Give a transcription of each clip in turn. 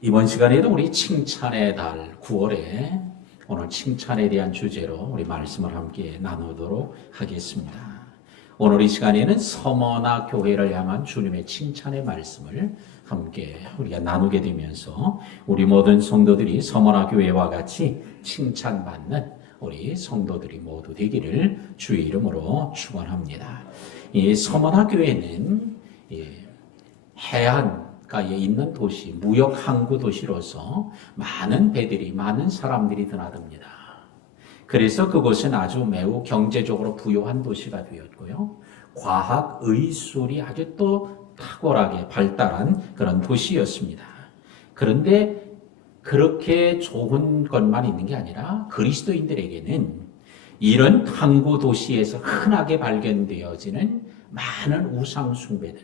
이번 시간에도 우리 칭찬의 달 9월에 오늘 칭찬에 대한 주제로 우리 말씀을 함께 나누도록 하겠습니다. 오늘 이 시간에는 서머나 교회를 향한 주님의 칭찬의 말씀을 함께 우리가 나누게 되면서 우리 모든 성도들이 서머나 교회와 같이 칭찬받는 우리 성도들이 모두 되기를 주의 이름으로 축원합니다. 이 서머나 교회는 해안가에 있는 도시, 무역 항구 도시로서 많은 배들이, 많은 사람들이 드나듭니다. 그래서 그곳은 아주 매우 경제적으로 부유한 도시가 되었고요. 과학, 의술이 아주 또 탁월하게 발달한 그런 도시였습니다. 그런데 그렇게 좋은 것만 있는 게 아니라 그리스도인들에게는 이런 항구 도시에서 흔하게 발견되어지는 많은 우상 숭배들.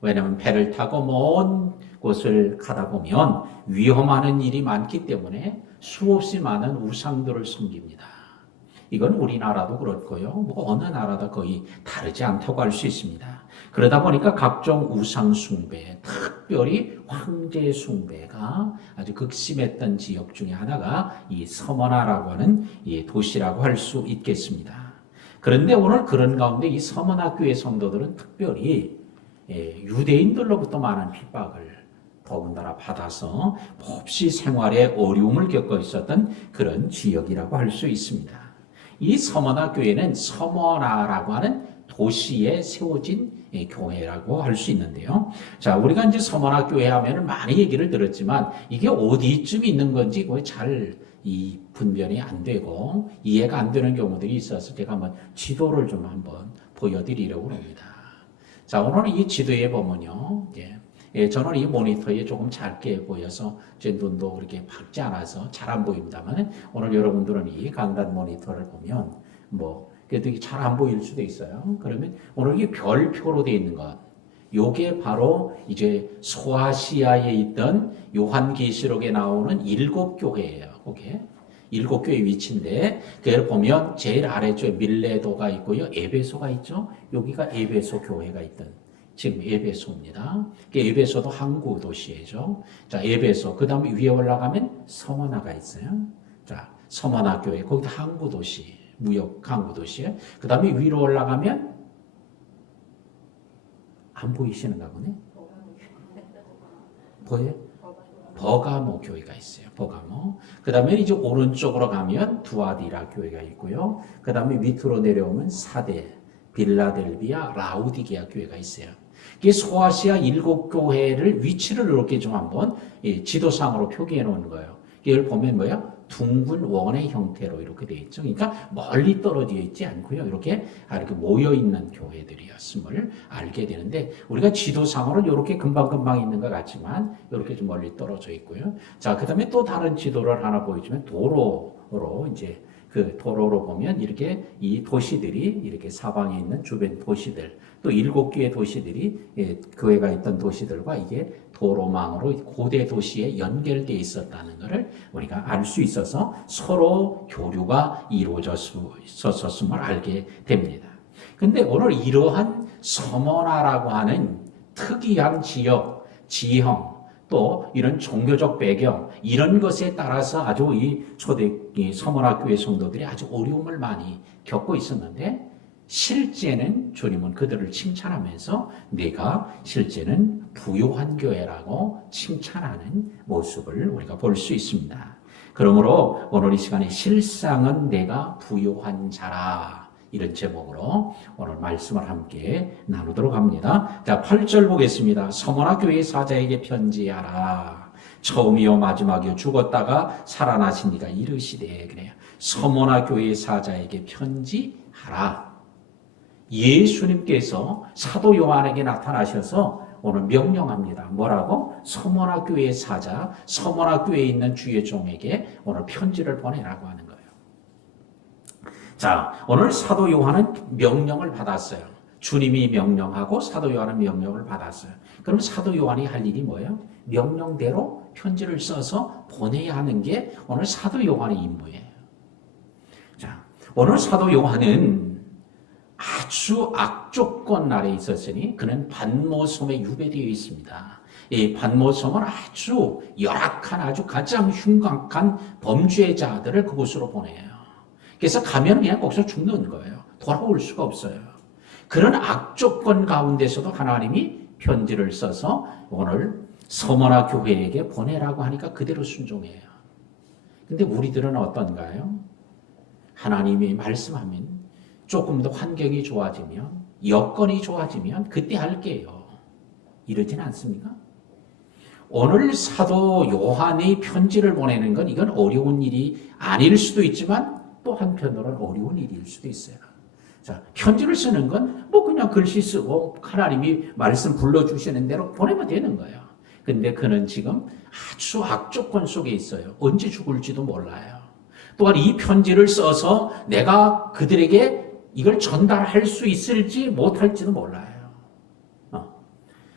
왜냐하면 배를 타고 먼 곳을 가다 보면 위험한 일이 많기 때문에 수없이 많은 우상들을 섬깁니다. 이건 우리나라도 그렇고요. 뭐 어느 나라도 거의 다르지 않다고 할 수 있습니다. 그러다 보니까 각종 우상 숭배, 특별히 황제 숭배가 아주 극심했던 지역 중에 하나가 이 서머나라고 하는 이 도시라고 할 수 있겠습니다. 그런데 오늘 그런 가운데 이 서머나 교회 성도들은 특별히 유대인들로부터 많은 핍박을 더군다나 받아서 몹시 생활에 어려움을 겪고 있었던 그런 지역이라고 할 수 있습니다. 이 서머나 교회는 서머나라고 하는 도시에 세워진 교회라고 할 수 있는데요. 자, 우리가 이제 서머나 교회 하면은 많이 얘기를 들었지만 이게 어디쯤 있는 건지 거의 잘 이 분별이 안 되고 이해가 안 되는 경우들이 있어서 제가 한번 지도를 좀 한번 보여드리려고 합니다. 자, 오늘 이 지도에 보면요. 저는 이 모니터에 조금 작게 보여서 제 눈도 그렇게 밝지 않아서 잘 안 보입니다만 오늘 여러분들은 이 강단 모니터를 보면 그래도 잘 안 보일 수도 있어요. 그러면 오늘 이 별표로 되어 있는 것, 요게 바로 이제 소아시아에 있던 요한계시록에 나오는 7교회예요. 그게 7교회 위치인데 그걸 보면 제일 아래쪽에 밀레도가 있고요. 에베소가 있죠. 여기가 에베소 교회가 있던 지금 에베소입니다. 에베소도 항구 도시죠. 자, 에베소. 그 다음에 위에 올라가면 서머나가 있어요. 자, 서머나 교회. 거기도 항구 도시, 무역 항구 도시에. 그 다음에 위로 올라가면 안 보이시는가 보네. 보여요? 버가모 교회가 있어요. 버가모. 그 다음에 이제 오른쪽으로 가면 두아디라 교회가 있고요. 그 다음에 밑으로 내려오면 사대, 빌라델비아, 라우디게아 교회가 있어요. 이게 소아시아 7교회를 위치를 이렇게 좀 한번 지도상으로 표기해 놓은 거예요. 이걸 보면 뭐야? 둥근 원의 형태로 이렇게 되어 있죠. 그러니까 멀리 떨어져 있지 않고요. 이렇게 모여 있는 교회들이었음을 알게 되는데 우리가 지도상으로는 이렇게 금방금방 있는 것 같지만 이렇게 좀 멀리 떨어져 있고요. 자, 그다음에 또 다른 지도를 하나 보여주면 도로로 이제 그 도로로 보면 이렇게 이 도시들이 이렇게 사방에 있는 주변 도시들 또 7개의 도시들이 교회가 있던 도시들과 이게 도로망으로 고대 도시에 연결되어 있었다는 것을 우리가 알 수 있어서 서로 교류가 이루어졌음을 알게 됩니다. 근데 오늘 이러한 서머나라고 하는 특이한 지역, 지형, 또 이런 종교적 배경 이런 것에 따라서 아주 이 서머나 교회 성도들이 아주 어려움을 많이 겪고 있었는데 실제는 주님은 그들을 칭찬하면서 내가 실제는 부유한 교회라고 칭찬하는 모습을 우리가 볼 수 있습니다. 그러므로 오늘 이 시간에 실상은 내가 부유한 자라 이런 제목으로 오늘 말씀을 함께 나누도록 합니다. 자, 8절 보겠습니다. 서머나 교회 사자에게 편지하라. 처음이요 마지막이요 죽었다가 살아나신 이가 이르시되 그래요. 서머나 교회 사자에게 편지하라. 예수님께서 사도 요한에게 나타나셔서 오늘 명령합니다. 뭐라고? 서머나 교회의 사자, 서머나 교회에 있는 주의 종에게 오늘 편지를 보내라고 하는 거예요. 자, 오늘 사도 요한은 명령을 받았어요. 주님이 명령하고 사도 요한은 명령을 받았어요. 그럼 사도 요한이 할 일이 뭐예요? 명령대로 편지를 써서 보내야 하는 게 오늘 사도 요한의 임무예요. 자, 오늘 사도 요한은 아주 아주 악조건 아래 있었으니 그는 반모섬에 유배되어 있습니다. 이 반모섬은 아주 열악한 아주 가장 흉악한 범죄자들을 그곳으로 보내요. 그래서 가면 그냥 거기서 죽는 거예요. 돌아올 수가 없어요. 그런 악조건 가운데서도 하나님이 편지를 써서 오늘 서머나 교회에게 보내라고 하니까 그대로 순종해요. 근데 우리들은 어떤가요? 하나님이 말씀하면 조금 더 환경이 좋아지면, 여건이 좋아지면 그때 할게요. 이러진 않습니까? 오늘 사도 요한의 편지를 보내는 건 이건 어려운 일이 아닐 수도 있지만 또 한편으로는 어려운 일일 수도 있어요. 자, 편지를 쓰는 건 뭐 그냥 글씨 쓰고 하나님이 말씀 불러주시는 대로 보내면 되는 거예요. 근데 그는 지금 아주 악조건 속에 있어요. 언제 죽을지도 몰라요. 또한 이 편지를 써서 내가 그들에게 이걸 전달할 수 있을지 못할지도 몰라요.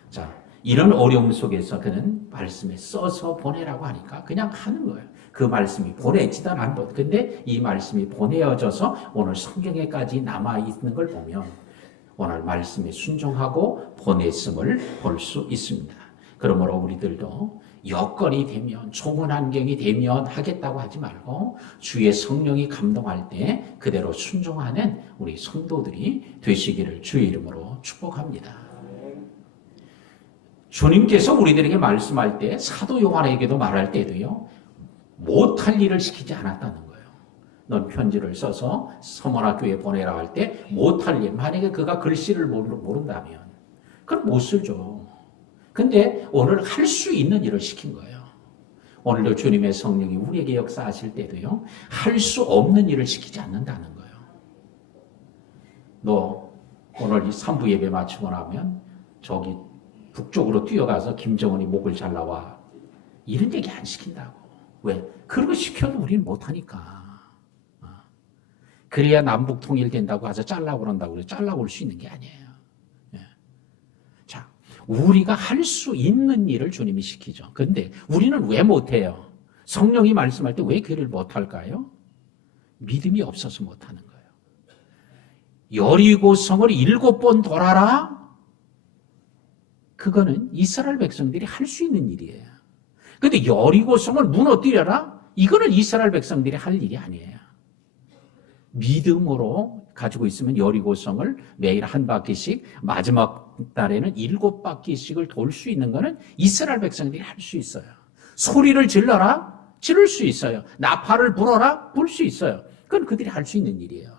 자, 이런 어려움 속에서 그는 말씀에 써서 보내라고 하니까 그냥 하는 거예요. 그 말씀이 보내지도 않고, 근데 이 말씀이 보내어져서 오늘 성경에까지 남아있는 걸 보면 오늘 말씀에 순종하고 보냈음을 볼 수 있습니다. 그러므로 우리들도 여건이 되면, 좋은 환경이 되면 하겠다고 하지 말고 주의 성령이 감동할 때 그대로 순종하는 우리 성도들이 되시기를 주의 이름으로 축복합니다. 주님께서 우리들에게 말씀할 때 사도 요한에게도 말할 때도요, 못할 일을 시키지 않았다는 거예요. 넌 편지를 써서 서머나 교회에 보내라 할 때 못할 일, 만약에 그가 글씨를 모른다면 그럼 못 쓰죠. 근데 오늘 할 수 있는 일을 시킨 거예요. 오늘도 주님의 성령이 우리에게 역사하실 때도요, 할 수 없는 일을 시키지 않는다는 거예요. 너 오늘 이 3부 예배 마치고 나면 저기 북쪽으로 뛰어가서 김정은이 목을 잘라와. 이런 얘기 안 시킨다고. 왜? 그런 거 시켜도 우리는 못하니까. 그래야 남북 통일된다고 해서 잘라고 그런다고 그래. 잘라고 올 수 있는 게 아니에요. 자, 우리가 할 수 있는 일을 주님이 시키죠. 그런데 우리는 왜 못해요? 성령이 말씀할 때 왜 그를 못할까요? 믿음이 없어서 못하는 거예요. 여리고성을 7번 돌아라? 그거는 이스라엘 백성들이 할 수 있는 일이에요. 그런데 여리고성을 무너뜨려라? 이거는 이스라엘 백성들이 할 일이 아니에요. 믿음으로 가지고 있으면 여리고성을 매일 한 바퀴씩, 마지막 달에는 7바퀴씩을 돌 수 있는 거는 이스라엘 백성들이 할 수 있어요. 소리를 질러라? 지를 수 있어요. 나팔을 불어라? 불 수 있어요. 그건 그들이 할 수 있는 일이에요.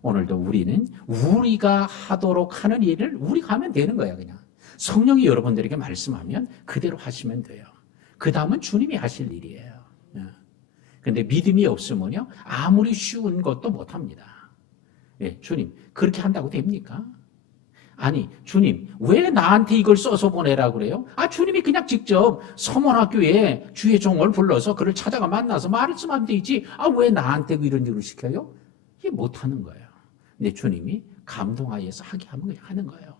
오늘도 우리는 우리가 하도록 하는 일을 우리가 하면 되는 거예요. 그냥 성령이 여러분들에게 말씀하면 그대로 하시면 돼요. 그 다음은 주님이 하실 일이에요. 근데 믿음이 없으면요, 아무리 쉬운 것도 못합니다. 예, 주님, 그렇게 한다고 됩니까? 아니, 주님, 왜 나한테 이걸 써서 보내라고 그래요? 아, 주님이 그냥 직접 서문학교에 주의 종을 불러서 그를 찾아가 만나서 말씀하면 되지. 아, 왜 나한테 이런 일을 시켜요? 이게 못하는 거예요. 근데 주님이 감동하여서 하게 하면 그냥 하는 거예요.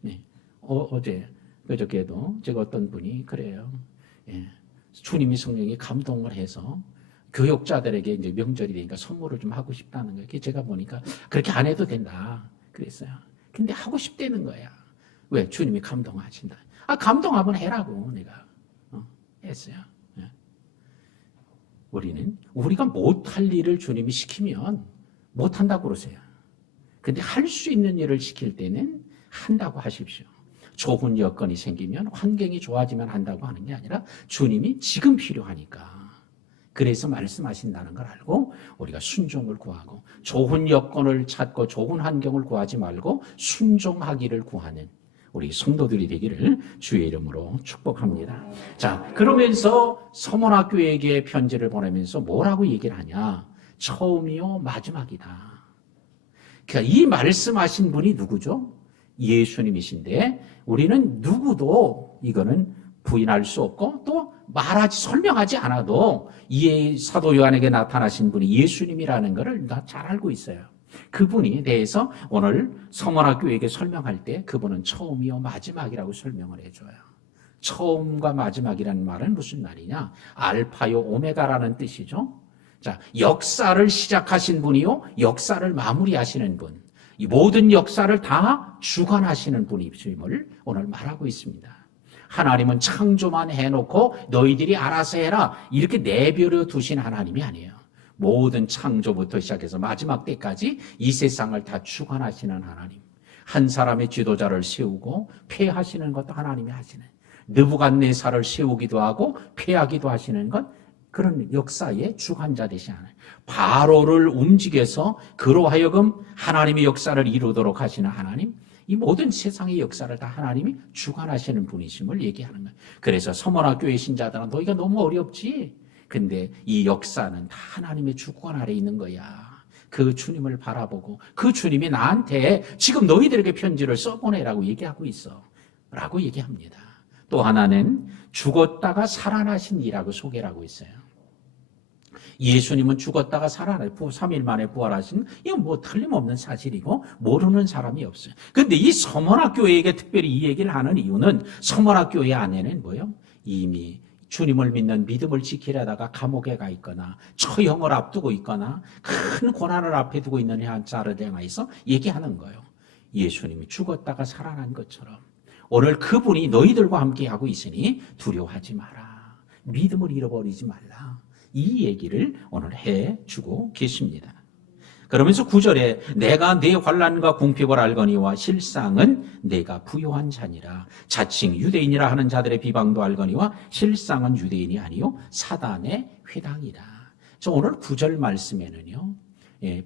네. 어제, 그저께도 제가 어떤 분이 그래요. 예. 주님이 성령이 감동을 해서 교역자들에게 이제 명절이 되니까 선물을 좀 하고 싶다는 거예요. 제가 보니까 그렇게 안 해도 된다 그랬어요. 근데 하고 싶다는 거야. 왜? 주님이 감동하신다. 아, 감동하면 해라고 내가 했어요. 예. 우리가 못할 일을 주님이 시키면 못한다고 그러세요. 근데 할 수 있는 일을 시킬 때는 한다고 하십시오. 좋은 여건이 생기면, 환경이 좋아지면 한다고 하는 게 아니라 주님이 지금 필요하니까, 그래서 말씀하신다는 걸 알고 우리가 순종을 구하고, 좋은 여건을 찾고 좋은 환경을 구하지 말고 순종하기를 구하는 우리 성도들이 되기를 주의 이름으로 축복합니다. 자, 그러면서 서문학교에게 편지를 보내면서 뭐라고 얘기를 하냐? 처음이요 마지막이다. 그러니까 이 말씀하신 분이 누구죠? 예수님이신데 우리는 누구도 이거는 부인할 수 없고 또 설명하지 않아도 이 사도 요한에게 나타나신 분이 예수님이라는 것을 다 잘 알고 있어요. 그분에 대해서 오늘 서문학교에게 설명할 때 그분은 처음이요 마지막이라고 설명을 해줘요. 처음과 마지막이라는 말은 무슨 말이냐? 알파요 오메가라는 뜻이죠. 자, 역사를 시작하신 분이요, 역사를 마무리하시는 분, 이 모든 역사를 다 주관하시는 분임을 오늘 말하고 있습니다. 하나님은 창조만 해놓고 너희들이 알아서 해라 이렇게 내버려 두신 하나님이 아니에요. 모든 창조부터 시작해서 마지막 때까지 이 세상을 다 주관하시는 하나님. 한 사람의 지도자를 세우고 폐하시는 것도 하나님이 하시는, 느부갓네살을 세우기도 하고 폐하기도 하시는 것, 그런 역사의 주관자 되신 하나님. 바로를 움직여서 그로 하여금 하나님의 역사를 이루도록 하시는 하나님. 이 모든 세상의 역사를 다 하나님이 주관하시는 분이심을 얘기하는 거예요. 그래서 서머나교회 신자들은 너희가 너무 어렵지? 근데 이 역사는 다 하나님의 주권 아래 있는 거야. 그 주님을 바라보고 그 주님이 나한테 지금 너희들에게 편지를 써보내라고 얘기하고 있어 라고 얘기합니다. 또 하나는 죽었다가 살아나신 이라고 소개를 하고 있어요. 예수님은 죽었다가 살아나요. 3일 만에 부활하신, 이건 뭐 틀림없는 사실이고 모르는 사람이 없어요. 그런데 이 서머나교회에게 특별히 이 얘기를 하는 이유는 서머나교회 안에는 뭐예요? 이미 주님을 믿는 믿음을 지키려다가 감옥에 가 있거나 처형을 앞두고 있거나 큰 고난을 앞에 두고 있는 한 자를 향해서 얘기하는 거예요. 예수님이 죽었다가 살아난 것처럼 오늘 그분이 너희들과 함께 하고 있으니 두려워하지 마라. 믿음을 잃어버리지 말라. 이 얘기를 오늘 해주고 계십니다. 그러면서 9절에 내가 내 환난과 궁핍을 알거니와 실상은 내가 부요한 자니라. 자칭 유대인이라 하는 자들의 비방도 알거니와 실상은 유대인이 아니요 사단의 회당이라. 저 오늘 9절 말씀에는요,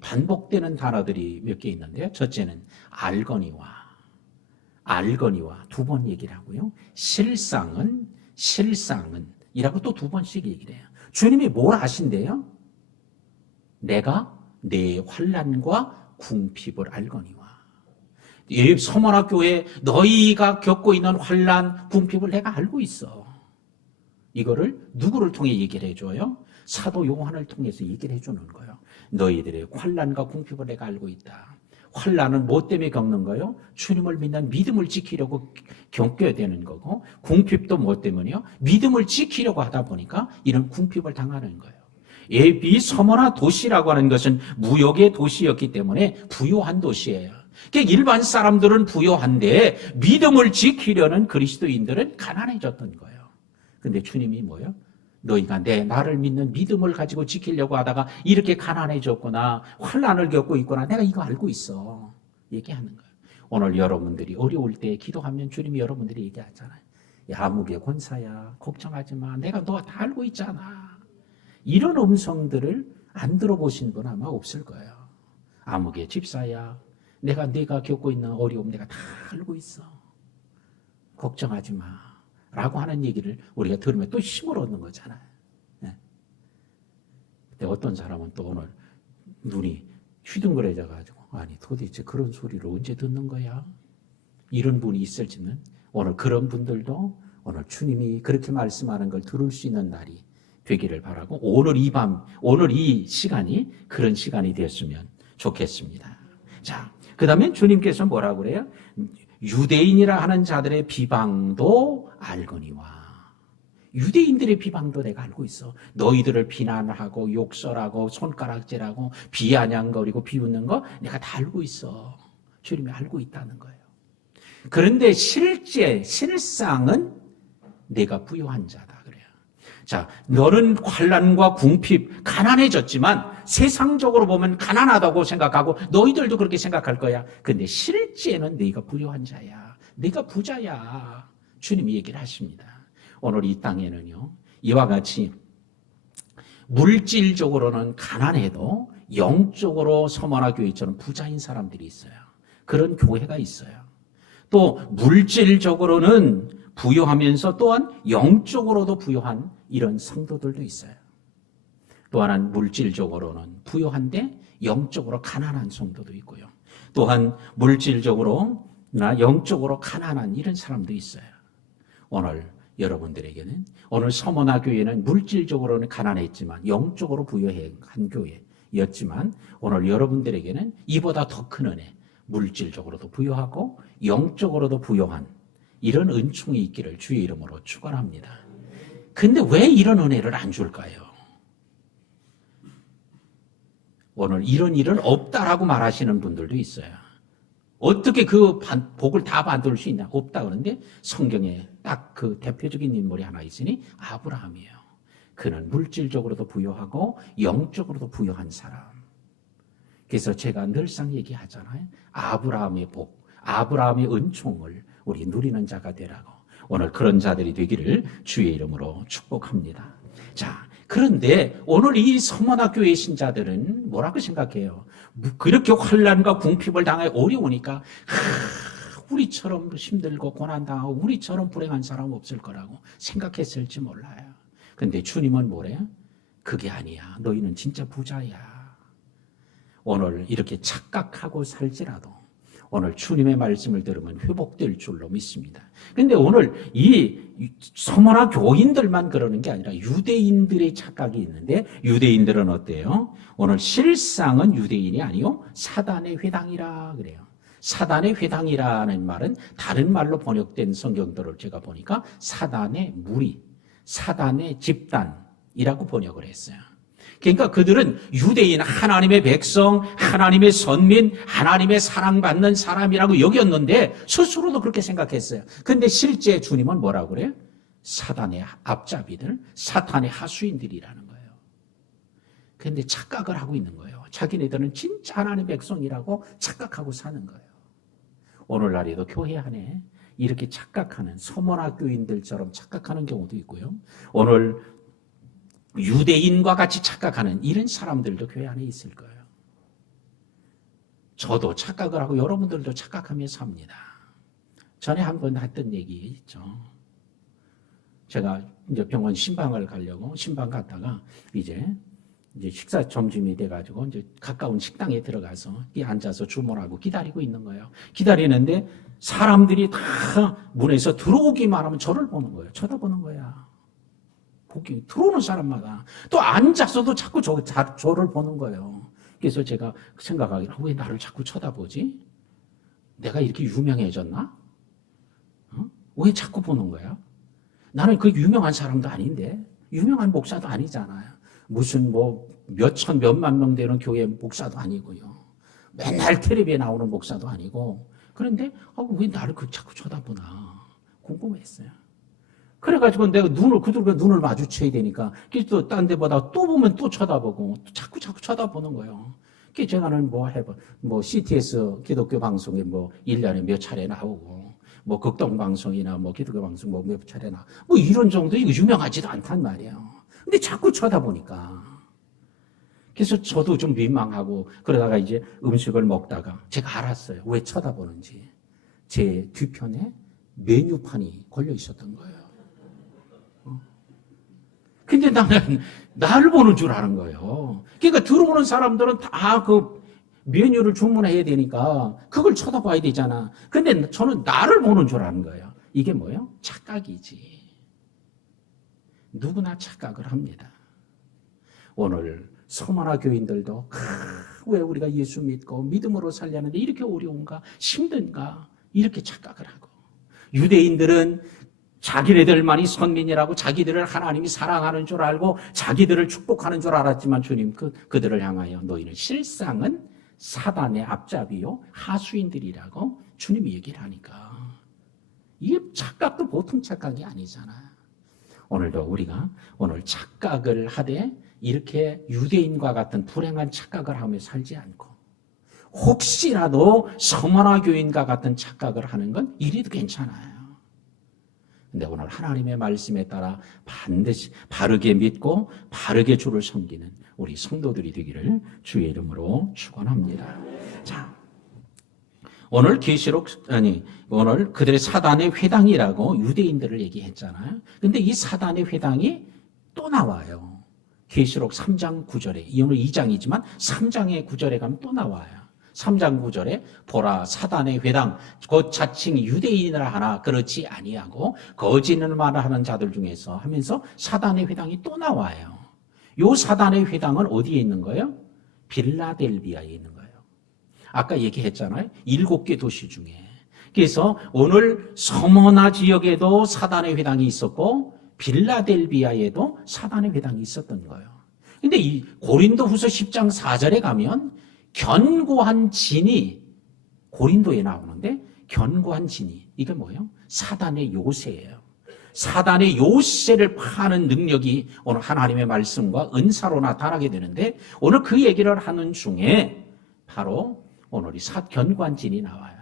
반복되는 단어들이 몇 개 있는데요. 첫째는 알거니와 두 번 얘기를 하고요. 실상은 이라고 또 두 번씩 얘기를 해요. 주님이 뭘 하신대요? 내가 내 환난과 궁핍을 알거니와. 이 서머나교회 너희가 겪고 있는 환난, 궁핍을 내가 알고 있어. 이거를 누구를 통해 얘기를 해줘요? 사도 요한을 통해서 얘기를 해주는 거예요. 너희들의 환난과 궁핍을 내가 알고 있다. 환난은 뭐 때문에 겪는 거예요? 주님을 믿는 믿음을 지키려고 겪어야 되는 거고, 궁핍도 뭐 때문이요? 믿음을 지키려고 하다 보니까 이런 궁핍을 당하는 거예요. 이 서머나 도시라고 하는 것은 무역의 도시였기 때문에 부요한 도시예요. 그러니까 일반 사람들은 부요한데 믿음을 지키려는 그리스도인들은 가난해졌던 거예요. 근데 주님이 뭐예요? 너희가 나를 믿는 믿음을 가지고 지키려고 하다가 이렇게 가난해졌구나, 환난을 겪고 있구나, 내가 이거 알고 있어. 얘기하는 거예요. 오늘 여러분들이 어려울 때 기도하면 주님이 여러분들이 얘기하잖아요. 야, 아무개 권사야, 걱정하지 마. 내가 너 다 알고 있잖아. 이런 음성들을 안 들어보신 분 아마 없을 거예요. 아무개 집사야, 내가 겪고 있는 어려움 내가 다 알고 있어. 걱정하지 마. 라고 하는 얘기를 우리가 들으면 또 힘을 얻는 거잖아요. 네. 근데 어떤 사람은 또 오늘 눈이 휘둥그레져가지고, 아니 도대체 그런 소리를 언제 듣는 거야? 이런 분이 있을지는 오늘 그런 분들도 오늘 주님이 그렇게 말씀하는 걸 들을 수 있는 날이 되기를 바라고, 오늘 이 시간이 그런 시간이 되었으면 좋겠습니다. 자, 그 다음에 주님께서 뭐라고 그래요? 유대인이라 하는 자들의 비방도 알거니와. 유대인들의 비방도 내가 알고 있어. 너희들을 비난하고 욕설하고 손가락질하고 비아냥거리고 비웃는 거 내가 다 알고 있어. 주님이 알고 있다는 거예요. 그런데 실상은 내가 부요한 자다 그래요. 자, 너는 환난과 궁핍, 가난해졌지만 세상적으로 보면 가난하다고 생각하고 너희들도 그렇게 생각할 거야. 근데 실제는 네가 부요한 자야. 네가 부자야. 주님이 얘기를 하십니다. 오늘 이 땅에는요, 이와 같이 물질적으로는 가난해도 영적으로 서머나 교회처럼 부자인 사람들이 있어요. 그런 교회가 있어요. 또 물질적으로는 부유하면서 또한 영적으로도 부유한 이런 성도들도 있어요. 또 하나는 물질적으로는 부유한데 영적으로 가난한 성도도 있고요. 또한 물질적으로나 영적으로 가난한 이런 사람도 있어요. 오늘 여러분들에게는, 오늘 서머나 교회는 물질적으로는 가난했지만 영적으로 부유한 교회였지만, 오늘 여러분들에게는 이보다 더 큰 은혜, 물질적으로도 부유하고 영적으로도 부유한 이런 은총이 있기를 주의 이름으로 축원합니다. 근데 왜 이런 은혜를 안 줄까요? 오늘 이런 일은 없다라고 말하시는 분들도 있어요. 어떻게 그 복을 다 받을 수 있냐? 없다. 그런데 성경에 딱 그 대표적인 인물이 하나 있으니 아브라함이에요. 그는 물질적으로도 부유하고 영적으로도 부유한 사람. 그래서 제가 늘상 얘기하잖아요. 아브라함의 복, 아브라함의 은총을 우리 누리는 자가 되라고. 오늘 그런 자들이 되기를 주의 이름으로 축복합니다. 자, 그런데 오늘 이 서문학교의 신자들은 뭐라고 생각해요? 그렇게 환난과 궁핍을 당해 어려우니까 우리처럼 힘들고 고난당하고 우리처럼 불행한 사람 없을 거라고 생각했을지 몰라요. 근데 주님은 뭐래요? 그게 아니야. 너희는 진짜 부자야. 오늘 이렇게 착각하고 살지라도 오늘 주님의 말씀을 들으면 회복될 줄로 믿습니다. 근데 오늘 이 서머나 교인들만 그러는 게 아니라 유대인들의 착각이 있는데 유대인들은 어때요? 오늘 실상은 유대인이 아니요 사단의 회당이라 그래요. 사단의 회당이라는 말은 다른 말로 번역된 성경들을 제가 보니까 사단의 무리, 사단의 집단이라고 번역을 했어요. 그러니까 그들은 유대인, 하나님의 백성, 하나님의 선민, 하나님의 사랑받는 사람이라고 여겼는데 스스로도 그렇게 생각했어요. 근데 실제 주님은 뭐라고 그래요? 사단의 앞잡이들, 사탄의 하수인들이라는 거예요. 그런데 착각을 하고 있는 거예요. 자기네들은 진짜 하나님의 백성이라고 착각하고 사는 거예요. 오늘날에도 교회 안에 이렇게 착각하는 서문학교인들처럼 착각하는 경우도 있고요. 오늘 유대인과 같이 착각하는 이런 사람들도 교회 안에 있을 거예요. 저도 착각을 하고 여러분들도 착각하며 삽니다. 전에 한번 했던 얘기 있죠. 제가 이제 병원 신방을 가려고 신방 갔다가 이제 식사 점심이 돼가지고 이제 가까운 식당에 들어가서 앉아서 주문하고 기다리고 있는 거예요. 기다리는데 사람들이 다 문에서 들어오기만 하면 저를 보는 거예요. 쳐다보는 거야. 들어오는 사람마다 또 앉아서도 자꾸 저를 보는 거예요. 그래서 제가 생각하기를 왜 나를 자꾸 쳐다보지? 내가 이렇게 유명해졌나? 왜 자꾸 보는 거야? 나는 그 유명한 사람도 아닌데 유명한 목사도 아니잖아요. 무슨 뭐 몇천 몇만 명 되는 교회 목사도 아니고요. 맨날 텔레비에 나오는 목사도 아니고 그런데 왜 나를 자꾸 쳐다보나 궁금했어요. 그래가지고 내가 그들과 눈을 마주쳐야 되니까, 또 딴 데보다 또 보면 또 쳐다보고, 자꾸 쳐다보는 거예요. 그래서 제가는 CTS 기독교 방송에 1년에 몇 차례 나오고, 극동 방송이나 기독교 방송 몇 차례 이런 정도 유명하지도 않단 말이에요. 근데 자꾸 쳐다보니까. 그래서 저도 좀 민망하고, 그러다가 이제 음식을 먹다가 제가 알았어요. 왜 쳐다보는지. 제 뒤편에 메뉴판이 걸려 있었던 거예요. 근데 나는 나를 보는 줄 아는 거예요. 그러니까 들어오는 사람들은 다 그 메뉴를 주문해야 되니까 그걸 쳐다봐야 되잖아. 근데 저는 나를 보는 줄 아는 거예요. 이게 뭐예요? 착각이지. 누구나 착각을 합니다. 오늘 서문화 교인들도 왜 우리가 예수 믿고 믿음으로 살려는데 이렇게 어려운가 힘든가 이렇게 착각을 하고 유대인들은 자기네들만이 선민이라고 자기들을 하나님이 사랑하는 줄 알고 자기들을 축복하는 줄 알았지만 주님 그들을 향하여 너희는 실상은 사단의 앞잡이요 하수인들이라고 주님이 얘기를 하니까 이게 착각도 보통 착각이 아니잖아요. 오늘도 우리가 오늘 착각을 하되 이렇게 유대인과 같은 불행한 착각을 하며 살지 않고 혹시라도 서문화 교인과 같은 착각을 하는 건 이래도 괜찮아요. 근데 오늘 하나님의 말씀에 따라 반드시 바르게 믿고 바르게 주를 섬기는 우리 성도들이 되기를 주의 이름으로 축원합니다. 자, 오늘 오늘 그들의 사단의 회당이라고 유대인들을 얘기했잖아요. 근데 이 사단의 회당이 또 나와요. 계시록 3장 9절에, 오늘 2장이지만 3장의 9절에 가면 또 나와요. 3장 9절에 보라 사단의 회당 곧 자칭 유대인이라 하나 그렇지 아니하고 거짓을 말하는 자들 중에서 하면서 사단의 회당이 또 나와요. 요 사단의 회당은 어디에 있는 거예요? 빌라델비아에 있는 거예요. 아까 얘기했잖아요. 7개 도시 중에. 그래서 오늘 서머나 지역에도 사단의 회당이 있었고 빌라델비아에도 사단의 회당이 있었던 거예요. 근데 이 고린도후서 10장 4절에 가면 견고한 진이 고린도에 나오는데 견고한 진이 이게 뭐예요? 사단의 요새예요. 사단의 요새를 파는 능력이 오늘 하나님의 말씀과 은사로 나타나게 되는데 오늘 그 얘기를 하는 중에 바로 오늘 이 견고한 진이 나와요.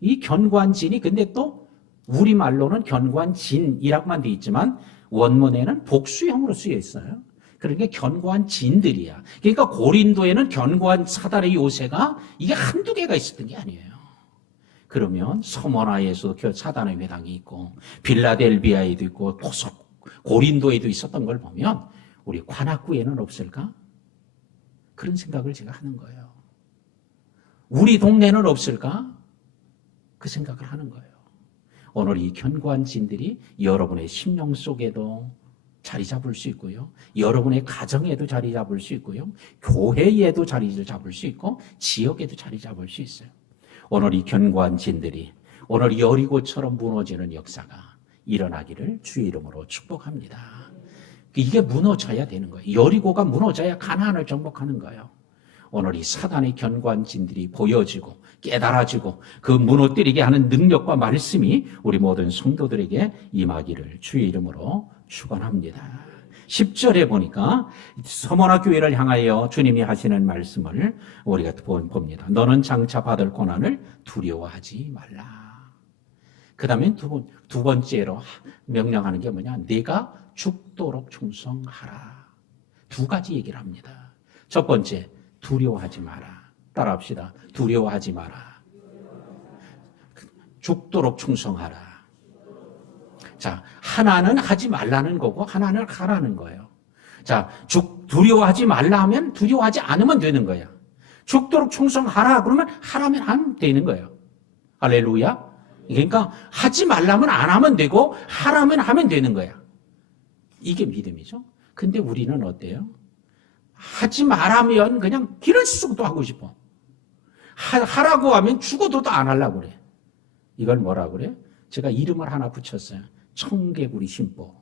이 견고한 진이 근데 또 우리말로는 견고한 진이라고만 돼 있지만 원문에는 복수형으로 쓰여 있어요. 그러니까 견고한 진들이야. 그러니까 고린도에는 견고한 사단의 요새가 이게 한두 개가 있었던 게 아니에요. 그러면 서머나에서도 사단의 회당이 있고 빌라델비아에도 있고 고린도에도 있었던 걸 보면 우리 관악구에는 없을까? 그런 생각을 제가 하는 거예요. 우리 동네는 없을까? 그 생각을 하는 거예요. 오늘 이 견고한 진들이 여러분의 심령 속에도 자리 잡을 수 있고요. 여러분의 가정에도 자리 잡을 수 있고요. 교회에도 자리 잡을 수 있고 지역에도 자리 잡을 수 있어요. 오늘 이 견고한 진들이 오늘 여리고처럼 무너지는 역사가 일어나기를 주의 이름으로 축복합니다. 이게 무너져야 되는 거예요. 여리고가 무너져야 가나안을 정복하는 거예요. 오늘 이 사단의 견고한 진들이 보여지고 깨달아지고 그 무너뜨리게 하는 능력과 말씀이 우리 모든 성도들에게 임하기를 주의 이름으로 축원합니다. 10절에 보니까 서머나 교회를 향하여 주님이 하시는 말씀을 우리가 봅니다. 너는 장차 받을 고난을 두려워하지 말라. 그 다음에 두 번째로 명령하는 게 뭐냐? 네가 죽도록 충성하라. 두 가지 얘기를 합니다. 첫 번째, 두려워하지 마라. 따라합시다. 두려워하지 마라. 죽도록 충성하라. 자, 하나는 하지 말라는 거고 하나는 하라는 거예요. 자, 두려워하지 말라 하면 두려워하지 않으면 되는 거야. 죽도록 충성하라 그러면 하라면 하면 되는 거예요. 할렐루야. 그러니까 하지 말라면 안 하면 되고 하라면 하면 되는 거야. 이게 믿음이죠. 근데 우리는 어때요? 하지 말라면 그냥 길을 쓰고도 하고 싶어. 하라고 하면 죽어도 안 하려고 그래. 이걸 뭐라 그래? 제가 이름을 하나 붙였어요. 청개구리 신보.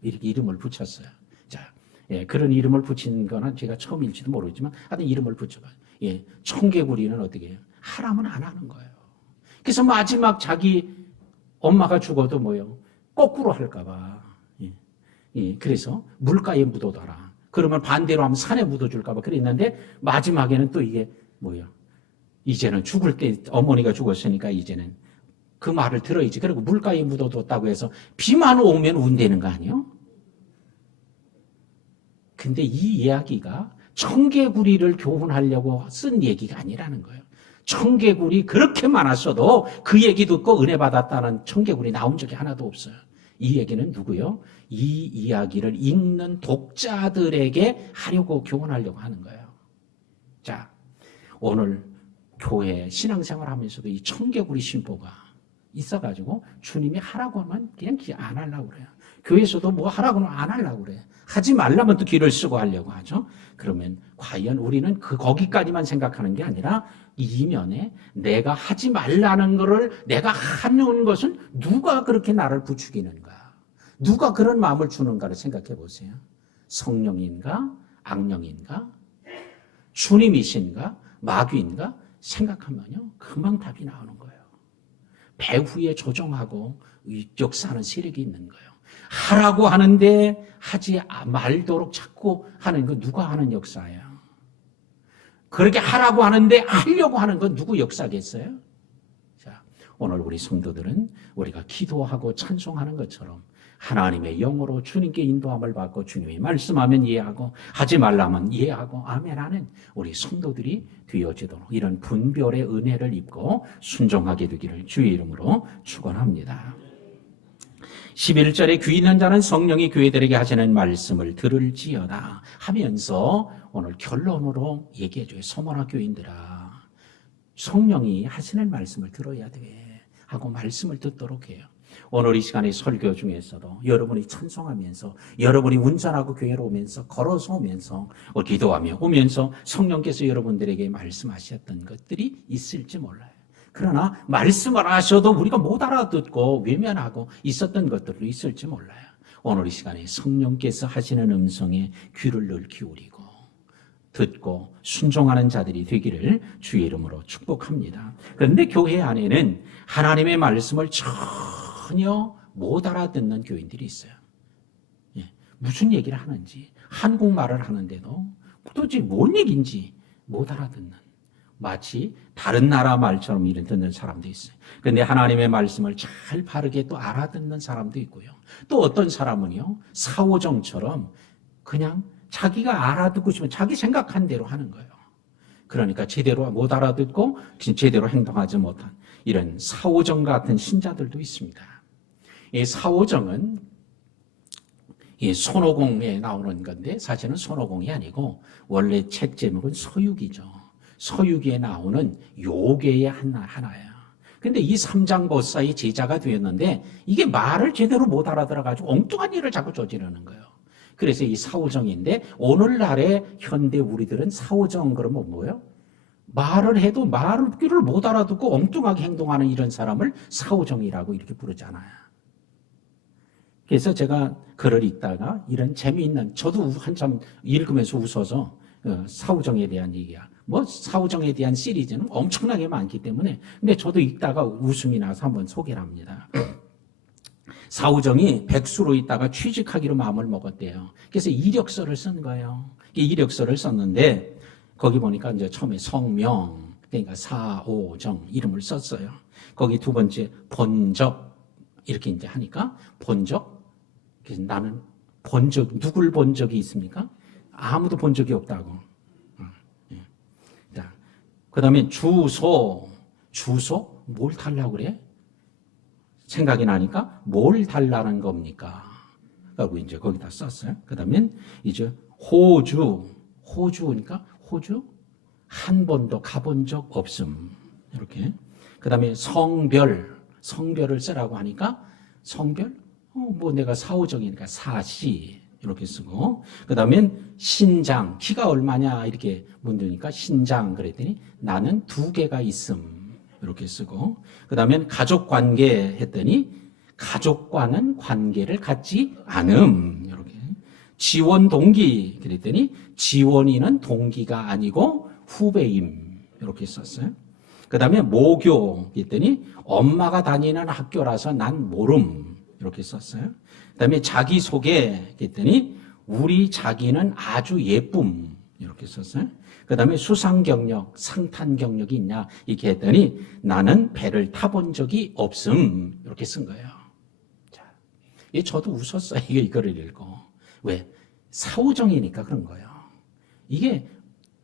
이렇게 이름을 붙였어요. 자, 예, 그런 이름을 붙인 거는 제가 처음일지도 모르지만 하여튼 이름을 붙여봐요. 예, 청개구리는 어떻게 해요? 하라면 안 하는 거예요. 그래서 마지막 자기 엄마가 죽어도 뭐요? 거꾸로 할까봐. 예, 예, 그래서 물가에 묻어둬라. 그러면 반대로 하면 산에 묻어줄까봐 그랬는데 마지막에는 또 이게 뭐예요? 이제는 죽을 때 어머니가 죽었으니까 이제는 그 말을 들어야지. 그리고 물가에 묻어뒀다고 해서 비만 오면 운다는 거 아니에요? 근데 이 이야기가 청개구리를 교훈하려고 쓴 얘기가 아니라는 거예요. 청개구리 그렇게 많았어도 그 얘기 듣고 은혜 받았다는 청개구리 나온 적이 하나도 없어요. 이 얘기는 누구요? 이 이야기를 읽는 독자들에게 하려고 교훈하려고 하는 거예요. 자, 오늘 교회 신앙생활 하면서도 이 청개구리 신보가 있어가지고 주님이 하라고 하면 그냥 안 하려고 그래요. 교회에서도 뭐 하라고 하면 안 하려고 그래. 하지 말라면 또 길을 쓰고 하려고 하죠. 그러면 과연 우리는 거기까지만 생각하는 게 아니라 이면에 내가 하지 말라는 거를 내가 하는 것은 누가 그렇게 나를 부추기는가? 누가 그런 마음을 주는가를 생각해 보세요. 성령인가? 악령인가? 주님이신가? 마귀인가? 생각하면요. 금방 답이 나오는 거예요. 배후에 조종하고 역사하는 세력이 있는 거예요. 하라고 하는데 하지 말도록 자꾸 하는 건 누가 하는 역사예요? 그렇게 하라고 하는데 하려고 하는 건 누구 역사겠어요? 자, 오늘 우리 성도들은 우리가 기도하고 찬송하는 것처럼 하나님의 영으로 주님께 인도함을 받고 주님이 말씀하면 이해하고 하지 말라면 이해하고 아멘 하는 우리 성도들이 되어지도록 이런 분별의 은혜를 입고 순종하게 되기를 주의 이름으로 축원합니다. 11절에 귀 있는 자는 성령이 교회들에게 하시는 말씀을 들을지어다 하면서 오늘 결론으로 얘기해줘요. 서머나 교인들아, 성령이 하시는 말씀을 들어야 돼 하고 말씀을 듣도록 해요. 오늘 이 시간에 설교 중에서도 여러분이 찬송하면서 여러분이 운전하고 교회로 오면서 걸어서 오면서 기도하며 오면서 성령께서 여러분들에게 말씀하셨던 것들이 있을지 몰라요. 그러나 말씀을 하셔도 우리가 못 알아듣고 외면하고 있었던 것들도 있을지 몰라요. 오늘 이 시간에 성령께서 하시는 음성에 귀를 늘 기울이고 듣고 순종하는 자들이 되기를 주의 이름으로 축복합니다. 그런데 교회 안에는 하나님의 말씀을 전혀 못 알아듣는 교인들이 있어요. 무슨 얘기를 하는지, 한국말을 하는데도 도대체 뭔 얘기인지 못 알아듣는, 마치 다른 나라 말처럼 이런 듣는 사람도 있어요. 그런데 하나님의 말씀을 잘 바르게 또 알아듣는 사람도 있고요. 또 어떤 사람은요, 사오정처럼 그냥 자기가 알아듣고 싶으면 자기 생각한 대로 하는 거예요. 그러니까 제대로 못 알아듣고 제대로 행동하지 못한 이런 사오정 같은 신자들도 있습니다. 이 사오정은 이 손오공에 나오는 건데 사실은 손오공이 아니고 원래 책 제목은 서유기죠. 서유기에 나오는 요괴의 하나야. 근데 이 삼장보사의 제자가 되었는데 이게 말을 제대로 못 알아들어가지고 엉뚱한 일을 자꾸 저지르는 거예요. 그래서 이 사오정인데 오늘날의 현대 우리들은 사오정 그러면 뭐예요? 말을 해도 말을 못 알아듣고 엉뚱하게 행동하는 이런 사람을 사오정이라고 이렇게 부르잖아요. 그래서 제가 글을 읽다가 이런 재미있는, 저도 한참 읽으면서 웃어서 사오정에 대한 얘기야. 사오정에 대한 시리즈는 엄청나게 많기 때문에, 근데 저도 읽다가 웃음이 나서 한번 소개를 합니다. 사오정이 백수로 있다가 취직하기로 마음을 먹었대요. 그래서 이력서를 쓴 거예요. 이력서를 썼는데 거기 보니까 이제 처음에 성명, 그러니까 사오정 이름을 썼어요. 거기 두 번째 본적 이렇게 이제 하니까 본적, 그래서 나는 누굴 본 적이 있습니까? 아무도 본 적이 없다고. 자, 그다음에 주소 뭘 달라고 그래? 생각이 나니까 뭘 달라는 겁니까? 라고 이제 거기다 썼어요. 그 다음에 이제 호주니까 호주 한 번도 가본 적 없음. 이렇게. 그 다음에 성별을 쓰라고 하니까 성별? 내가 사오정이니까 사시. 이렇게 쓰고. 그 다음에 신장, 키가 얼마냐 이렇게 묻으니까 신장 그랬더니 나는 2개가 있음. 이렇게 쓰고, 그 다음에 가족관계 했더니 가족과는 관계를 갖지 않음. 이렇게. 지원 동기 그랬더니 지원이는 동기가 아니고 후배임. 이렇게 썼어요. 그 다음에 모교 했더니 엄마가 다니는 학교라서 난 모름. 이렇게 썼어요. 그 다음에 자기소개 했더니 우리 자기는 아주 예쁨. 이렇게 썼어요. 그 다음에 수상 경력, 상탄 경력이 있냐 이렇게 했더니 나는 배를 타본 적이 없음. 이렇게 쓴 거예요. 자, 저도 웃었어요. 이거를 읽고. 왜? 사오정이니까 그런 거예요. 이게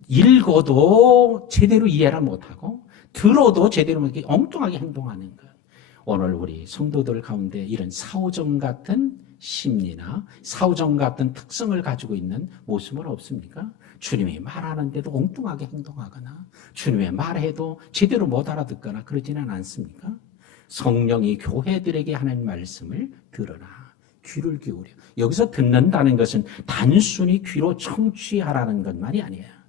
읽어도 제대로 이해를 못하고 들어도 제대로 이렇게 엉뚱하게 행동하는 것. 오늘 우리 성도들 가운데 이런 사오정 같은 심리나 사오정 같은 특성을 가지고 있는 모습은 없습니까? 주님이 말하는데도 엉뚱하게 행동하거나 주님의 말해도 제대로 못 알아듣거나 그러지는 않습니까? 성령이 교회들에게 하는 말씀을 들으라. 귀를 기울여. 여기서 듣는다는 것은 단순히 귀로 청취하라는 것만이 아니에요.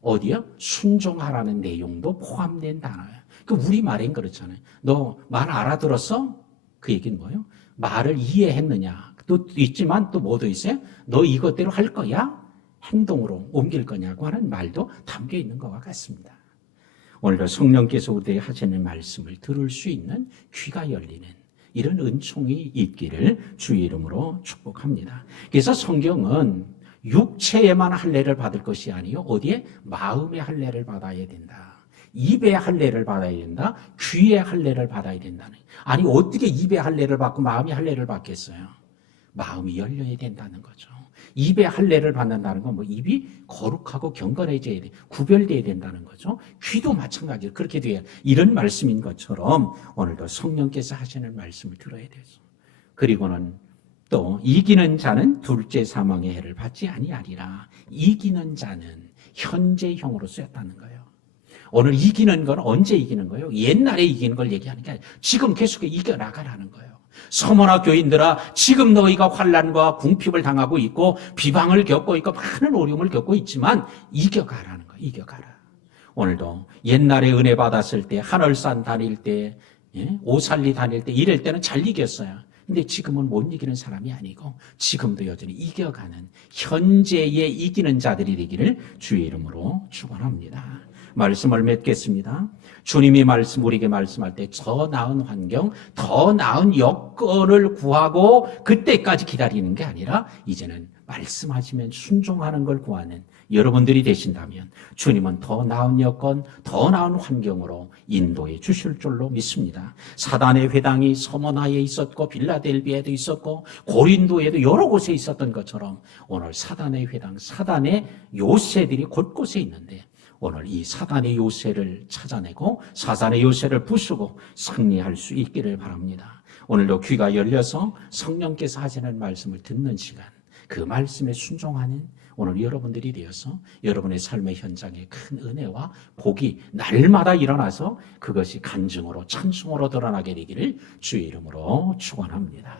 어디요? 순종하라는 내용도 포함된 단어예요. 그 우리말엔 그렇잖아요. 너 말 알아들었어? 그 얘기는 뭐예요? 말을 이해했느냐? 또 있지만 또 뭐도 있어요? 너 이것대로 할 거야? 행동으로 옮길 거냐고 하는 말도 담겨 있는 것과 같습니다. 오늘도 성령께서 우리에게 하시는 말씀을 들을 수 있는 귀가 열리는 이런 은총이 있기를 주의 이름으로 축복합니다. 그래서 성경은 육체에만 할례를 받을 것이 아니요 어디에? 마음의 할례를 받아야 된다. 입의 할례를 받아야 된다. 귀의 할례를 받아야 된다는. 아니 어떻게 입의 할례를 받고 마음의 할례를 받겠어요? 마음이 열려야 된다는 거죠. 입의 할례를 받는다는 건 입이 거룩하고 경건해져야 돼. 구별돼야 된다는 거죠. 귀도 마찬가지로 그렇게 돼야 이런 말씀인 것처럼 오늘도 성령께서 하시는 말씀을 들어야 되죠. 그리고는 또 이기는 자는 둘째 사망의 해를 받지 아니하리라. 이기는 자는 현재형으로 쓰였다는 거예요. 오늘 이기는 건 언제 이기는 거예요? 옛날에 이기는 걸 얘기하는 게 아니라 지금 계속 이겨나가라는 거예요. 서머나 교인들아, 지금 너희가 환난과 궁핍을 당하고 있고 비방을 겪고 있고 많은 어려움을 겪고 있지만 이겨가라는 거예요. 이겨가라. 오늘도 옛날에 은혜 받았을 때, 하늘산 다닐 때, 오살리 다닐 때, 이럴 때는 잘 이겼어요. 근데 지금은 못 이기는 사람이 아니고 지금도 여전히 이겨가는 현재에 이기는 자들이 되기를 주의 이름으로 축원합니다. 말씀을 맺겠습니다. 주님이 우리에게 말씀할 때 더 나은 환경, 더 나은 여건을 구하고 그때까지 기다리는 게 아니라 이제는 말씀하시면 순종하는 걸 구하는 여러분들이 되신다면 주님은 더 나은 여건, 더 나은 환경으로 인도해 주실 줄로 믿습니다. 사단의 회당이 서머나에 있었고 빌라델비아에도 있었고 고린도에도 여러 곳에 있었던 것처럼 오늘 사단의 회당, 사단의 요새들이 곳곳에 있는데 오늘 이 사단의 요새를 찾아내고 사단의 요새를 부수고 승리할 수 있기를 바랍니다. 오늘도 귀가 열려서 성령께서 하시는 말씀을 듣는 시간, 그 말씀에 순종하는 오늘 여러분들이 되어서 여러분의 삶의 현장에 큰 은혜와 복이 날마다 일어나서 그것이 간증으로 찬송으로 드러나게 되기를 주의 이름으로 축원합니다.